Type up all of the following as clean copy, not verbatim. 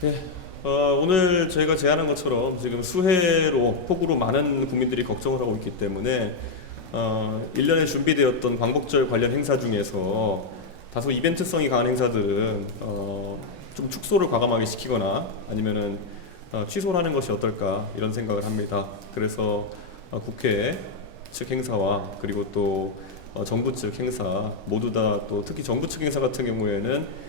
네, 오늘 저희가 제안한 것처럼 지금 수해로 폭우로 많은 국민들이 걱정을 하고 있기 때문에 1년에 준비되었던 광복절 관련 행사 중에서 다소 이벤트성이 강한 행사들은 좀 축소를 과감하게 시키거나 아니면은 취소를 하는 것이 어떨까 이런 생각을 합니다. 그래서 국회 측 행사와 그리고 또 정부 측 행사 모두 다, 또 특히 정부 측 행사 같은 경우에는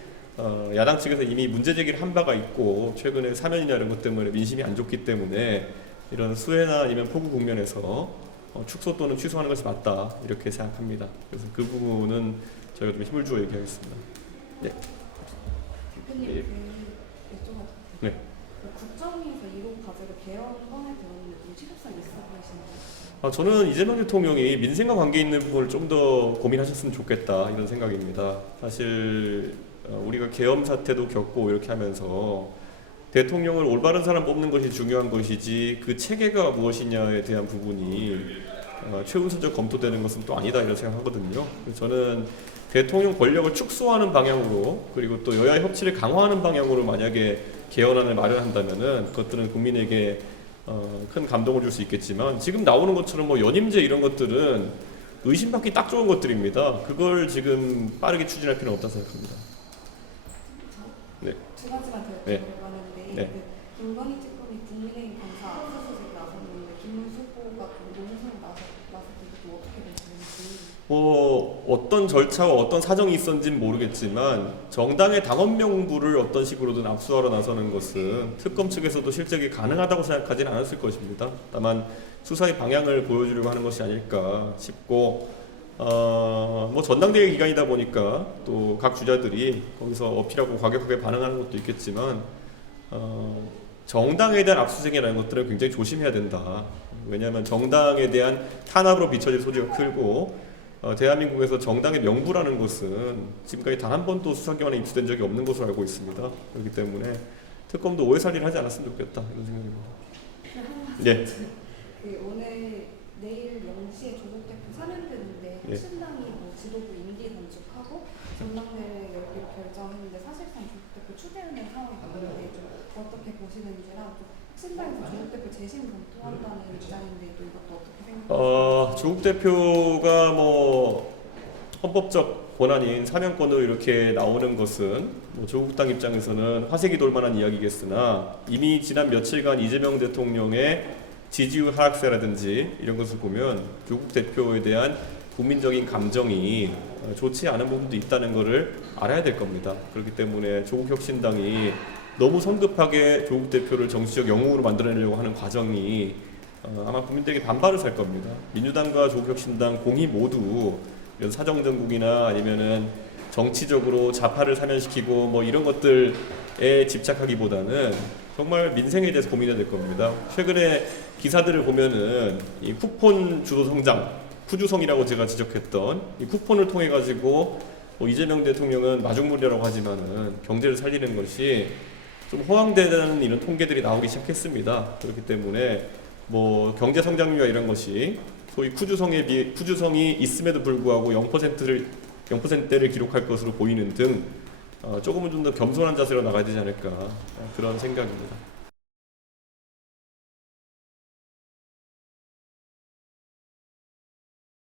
야당 측에서 이미 문제 제기를 한 바가 있고 최근에 사면이나 이런 것 때문에 민심이 안 좋기 때문에 이런 수해나 아니면 폭우 국면에서 축소 또는 취소하는 것이 맞다 이렇게 생각합니다. 그래서 그 부분은 저희가 좀 힘을 주어 얘기하겠습니다. 네. 대표님 예. 여쭤봐도 네. 돼요? 국정에서 이런 과제로 개헌안에 대한 좀 취급성 있어 보이시나요? 저는 이재명 대통령이 민생과 관계 있는 부분을 좀 더 고민하셨으면 좋겠다 이런 생각입니다. 사실 우리가 계엄 사태도 겪고 이렇게 하면서 대통령을 올바른 사람 뽑는 것이 중요한 것이지 그 체계가 무엇이냐에 대한 부분이 최우선적 검토되는 것은 또 아니다 이런 생각하거든요. 그래서 저는 대통령 권력을 축소하는 방향으로 그리고 또 여야 협치를 강화하는 방향으로 만약에 개헌안을 마련한다면은 그것들은 국민에게 큰 감동을 줄 수 있겠지만 지금 나오는 것처럼 뭐 연임제 이런 것들은 의심받기 딱 좋은 것들입니다. 그걸 지금 빠르게 추진할 필요는 없다고 생각합니다. 네. 두 가지만 더 네. 여쭤보는데 네. 김건희 특검이 국민의힘 강사 압수수색 나섰는데 김문수 후보가 노무선 나섰는데 또 어떻게 되시는지. 어떤 절차와 어떤 사정이 있었는지는 모르겠지만 정당의 당원 명부를 어떤 식으로든 압수하러 나서는 것은 특검 측에서도 실제 가능하다고 생각하지는 않았을 것입니다. 다만 수사의 방향을 보여주려고 하는 것이 아닐까 싶고 뭐 전당대회 기간이다 보니까 또 각 주자들이 거기서 어필하고 과격하게 반응하는 것도 있겠지만 정당에 대한 압수수색이라는 것들은 굉장히 조심해야 된다. 왜냐하면 정당에 대한 탄압으로 비춰질 소지가 크고 대한민국에서 정당의 명부라는 것은 지금까지 단 한 번도 수사기관에 입수된 적이 없는 것으로 알고 있습니다. 그렇기 때문에 특검도 오해살이를 하지 않았으면 좋겠다 이런 생각입니다. 네. 오늘 내일 0시에 조국 대표 사면되는데 예. 혁신당이 뭐 지도부 임기 단축하고 전당대회 열기로 결정했는데 사실상 조국 대표 추대하는 상황이 됐는데 좀 어떻게 보시는지랑 또 혁신당에서 조국 대표 재심 검토한다는 입장인데 또 이것도 어떻게 생각하세요? 조국 대표가 뭐 헌법적 권한인 사면권으로 이렇게 나오는 것은 뭐 조국당 입장에서는 화색이 돌 만한 이야기겠으나 이미 지난 며칠간 이재명 대통령의 지지율 하락세라든지 이런 것을 보면 조국 대표에 대한 국민적인 감정이 좋지 않은 부분도 있다는 것을 알아야 될 겁니다. 그렇기 때문에 조국혁신당이 너무 성급하게 조국 대표를 정치적 영웅으로 만들어내려고 하는 과정이 아마 국민들에게 반발을 살 겁니다. 민주당과 조국혁신당 공히 모두 이런 사정정국이나 아니면은 정치적으로 좌파를 사면시키고 뭐 이런 것들에 집착하기보다는 정말 민생에 대해서 고민해야 될 겁니다. 최근에 기사들을 보면은 이 쿠폰 주도 성장, 푸주성이라고 제가 지적했던 이 쿠폰을 통해 가지고 뭐 이재명 대통령은 마중물이라고 하지만은 경제를 살리는 것이 좀 허황되는 이런 통계들이 나오기 시작했습니다. 그렇기 때문에 뭐 경제 성장률이나 이런 것이 소위 푸주성이 있음에도 불구하고 0%대를 기록할 것으로 보이는 등 조금은 좀 더 겸손한 자세로 나가야 되지 않을까 그런 생각입니다.